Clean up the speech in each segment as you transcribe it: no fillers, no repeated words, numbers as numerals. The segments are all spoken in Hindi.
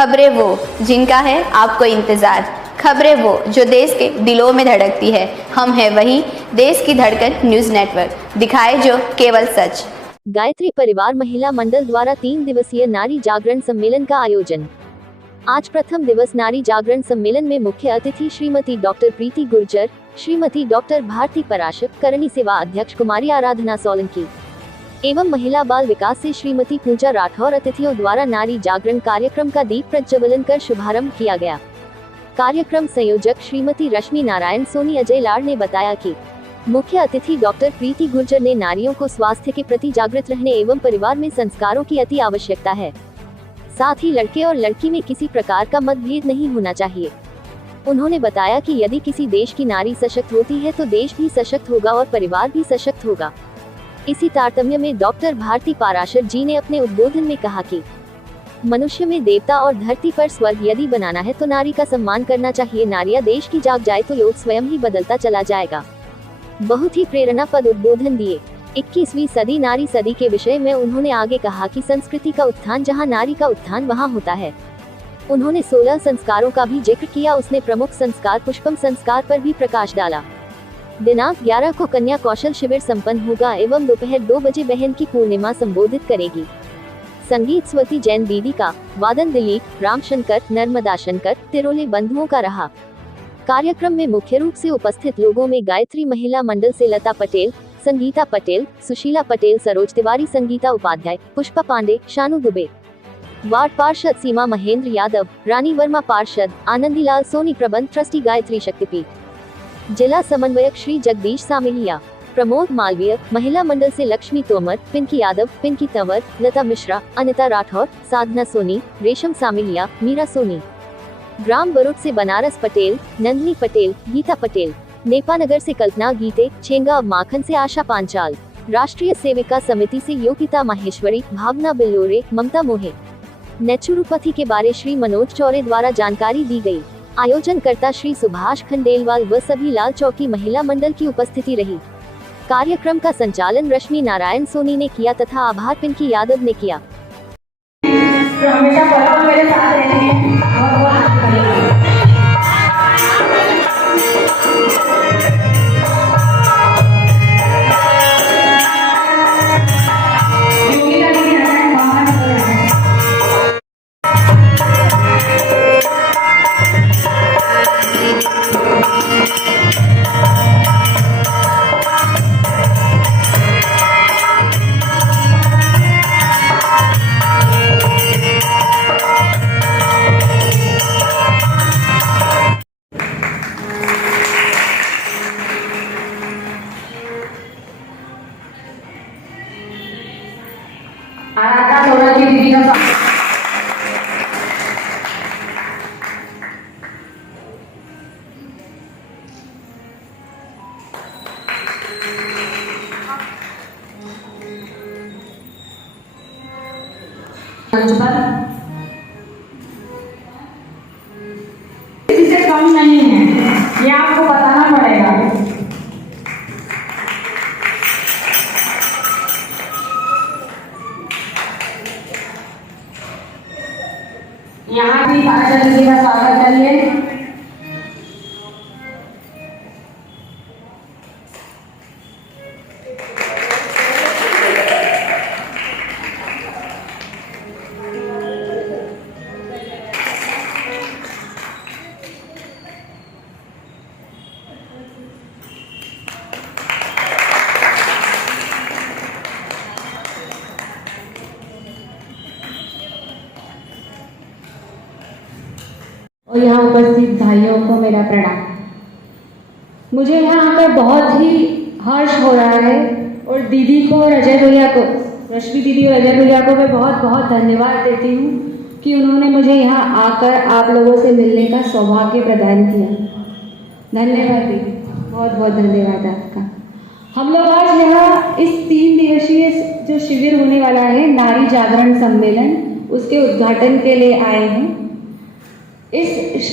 खबरें वो जिनका है आपको इंतज़ार, खबरें वो जो देश के दिलों में धड़कती है। हम हैं वही देश की धड़कन न्यूज़ नेटवर्क, दिखाए जो केवल सच। गायत्री परिवार महिला मंडल द्वारा 3 दिवसीय नारी जागरण सम्मेलन का आयोजन। आज प्रथम दिवस नारी जागरण सम्मेलन में मुख्य अतिथि श्रीमती डॉक्टर प्रीति गुर्जर, श्रीमती डॉक्टर भारती पराशर, करणी सेवा अध्यक्ष कुमारी आराधना सोलंकी एवं महिला बाल विकास से श्रीमती पूजा राठौर अतिथियों द्वारा नारी जागरण कार्यक्रम का दीप प्रज्वलन कर शुभारंभ किया गया। कार्यक्रम संयोजक श्रीमती रश्मि नारायण सोनी अजय लाड़ ने बताया कि मुख्य अतिथि डॉक्टर प्रीति गुर्जर ने नारियों को स्वास्थ्य के प्रति जागृत रहने एवं परिवार में संस्कारों की अति आवश्यकता है। साथ ही लड़के और लड़की में किसी प्रकार का मतभेद नहीं होना चाहिए। उन्होंने बताया कि यदि किसी देश की नारी सशक्त होती है तो देश भी सशक्त होगा और परिवार भी सशक्त होगा। इसी तारतम्य में डॉक्टर भारती पाराशर जी ने अपने उद्बोधन में कहा कि मनुष्य में देवता और धरती पर स्वर्ग यदि बनाना है तो नारी का सम्मान करना चाहिए। नारियां देश की जाग जाए तो लोग स्वयं ही बदलता चला जाएगा। बहुत ही प्रेरणापद उद्बोधन दिए। 21वीं सदी नारी सदी के विषय में उन्होंने आगे कहा कि संस्कृति का उत्थान जहां नारी का उत्थान वहां होता है। उन्होंने 16 संस्कारों का भी जिक्र किया। उसने प्रमुख संस्कार पुष्पम संस्कार पर भी प्रकाश डाला। दिनांक 11 को कन्या कौशल शिविर संपन्न होगा एवं दोपहर 2 बजे बहन की पूर्णिमा संबोधित करेगी। संगीत स्वती जैन दीदी का, वादन दिलीप, रामशंकर, नर्मदा शंकर, तिरोले बंधुओं का रहा। कार्यक्रम में मुख्य रूप से उपस्थित लोगों में गायत्री महिला मंडल से लता पटेल, संगीता पटेल, सुशीला पटेल, सरोज तिवारी, संगीता उपाध्याय, पुष्पा पांडे, शानू दुबे, वार्ड पार्षद सीमा महेंद्र यादव, रानी वर्मा पार्षद, आनंदीलाल सोनी, प्रबंध ट्रस्टी गायत्री शक्तिपीठ, जिला समन्वयक श्री जगदीश सामेलिया, प्रमोद मालवीय, महिला मंडल से लक्ष्मी तोमर, पिंकी यादव, पिंकी तंवर, लता मिश्रा, अनिता राठौर, साधना सोनी, रेशम सामेलिया, मीरा सोनी, ग्राम बरुट से बनारस पटेल, नंदनी पटेल, गीता पटेल, नेपानगर से कल्पना गीते, छेंगा माखन से आशा पांचाल, राष्ट्रीय सेविका समिति से योगिता माहेश्वरी, भावना बिल्लोरे, ममता मोहे, नेचुरोपैथी के बारे श्री मनोज चौरे द्वारा जानकारी दी गई। आयोजनकर्ता श्री सुभाष खंडेलवाल व सभी लाल चौकी महिला मंडल की उपस्थिति रही। कार्यक्रम का संचालन रश्मि नारायण सोनी ने किया तथा आभार पिंकी यादव ने किया। जो हमेशा पलों मेरे साथ रहते हैं और वो हाथ करेंगे। आराधना सोलंकी दीदी का किसी से कम नहीं है, ये आपको बताना पड़ेगा। यहाँ भी पार्षद जी का स्वागत करिए। और यहाँ उपस्थित भाइयों को मेरा प्रणाम। मुझे यहाँ आकर बहुत ही हर्ष हो रहा है और दीदी को और अजय भैया को, रश्मि दीदी और अजय भैया को मैं बहुत बहुत धन्यवाद देती हूँ कि उन्होंने मुझे यहाँ आकर आप लोगों से मिलने का सौभाग्य प्रदान किया। धन्यवाद दीदी, बहुत बहुत धन्यवाद आपका। हम लोग आज यहाँ इस 3 दिवसीय जो शिविर होने वाला है नारी जागरण सम्मेलन, उसके उद्घाटन के लिए आए हैं।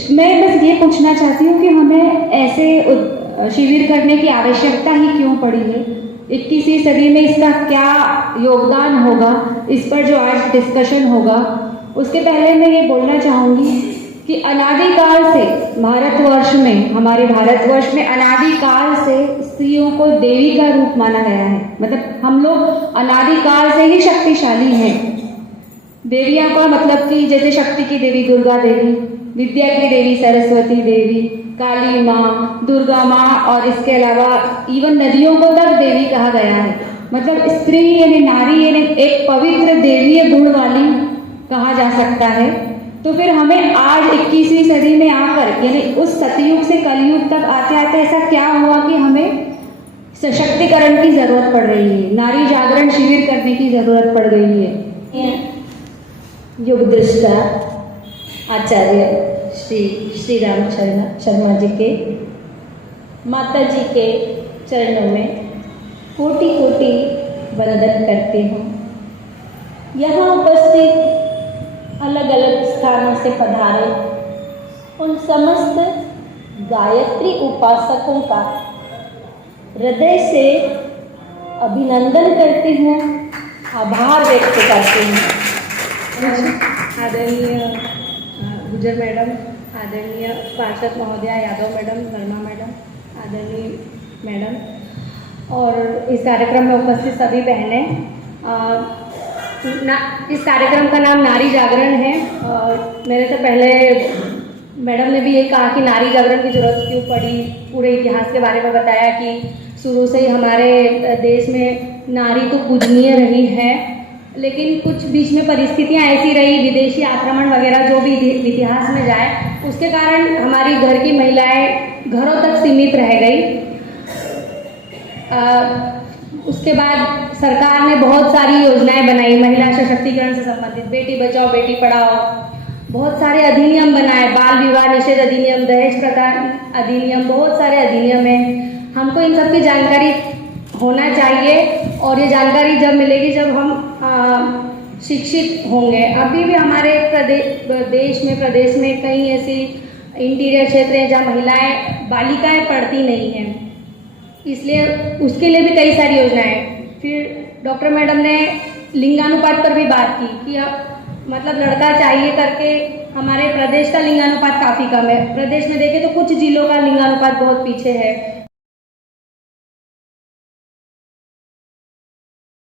मैं बस ये पूछना चाहती हूँ कि हमें ऐसे शिविर करने की आवश्यकता ही क्यों पड़ी है? 21वीं सदी में इसका क्या योगदान होगा, इस पर जो आज डिस्कशन होगा उसके पहले मैं ये बोलना चाहूँगी कि अनादिकाल से भारतवर्ष में, हमारे भारतवर्ष में अनादिकाल से स्त्रियों को देवी का रूप माना गया है। मतलब हम लोग अनादिकाल से ही शक्तिशाली हैं। देवियाँ का मतलब कि जैसे शक्ति की देवी दुर्गा देवी, विद्या की देवी सरस्वती देवी, काली माँ, दुर्गा माँ, और इसके अलावा इवन नदियों को तक देवी कहा गया है। मतलब स्त्री यानी नारी यानी एक पवित्र देवीय गुण वाली कहा जा सकता है। तो फिर हमें आज 21वीं सदी में आकर यानी उस सतयुग से कलयुग तक आते आते ऐसा क्या हुआ कि हमें सशक्तिकरण की जरूरत पड़ रही है, नारी जागरण शिविर करने की जरूरत पड़ गई है। युग दृष्टा आचार्य श्री राम शर्मा जी के माता जी के चरणों में कोटि कोटि वंदन करती हूँ। यहाँ उपस्थित अलग अलग स्थानों से पधारे उन समस्त गायत्री उपासकों का हृदय से अभिनंदन करती हूँ, आभार व्यक्त करती हूँ। आदरणीय गुजर मैडम, आदरणीय पार्षद महोदया, यादव मैडम, वर्मा मैडम, आदरणीय मैडम और इस कार्यक्रम में उपस्थित सभी बहनें, इस कार्यक्रम का नाम नारी जागरण है। मेरे से पहले मैडम ने भी ये कहा कि नारी जागरण की जरूरत क्यों पड़ी, पूरे इतिहास के बारे में बताया कि शुरू से ही हमारे देश में नारी तो पूजनीय रही है, लेकिन कुछ बीच में परिस्थितियां ऐसी रही, विदेशी आक्रमण वगैरह जो भी इतिहास में जाए, उसके कारण हमारी घर की महिलाएं घरों तक सीमित रह गई। उसके बाद सरकार ने बहुत सारी योजनाएं बनाई महिला सशक्तिकरण से संबंधित, बेटी बचाओ बेटी पढ़ाओ, बहुत सारे अधिनियम बनाए, बाल विवाह निषेध अधिनियम, दहेज प्रथा अधिनियम, बहुत सारे अधिनियम हैं। हमको इन सब की जानकारी होना चाहिए और ये जानकारी जब मिलेगी जब हम शिक्षित होंगे। अभी भी हमारे प्रदेश में कई ऐसी इंटीरियर क्षेत्र हैं जहाँ महिलाएं बालिकाएं पढ़ती नहीं हैं, इसलिए उसके लिए भी कई सारी योजनाएं। फिर डॉक्टर मैडम ने लिंगानुपात पर भी बात की कि अब मतलब लड़का चाहिए करके हमारे प्रदेश का लिंगानुपात काफ़ी कम है। प्रदेश में देखें तो कुछ जिलों का लिंगानुपात बहुत पीछे है।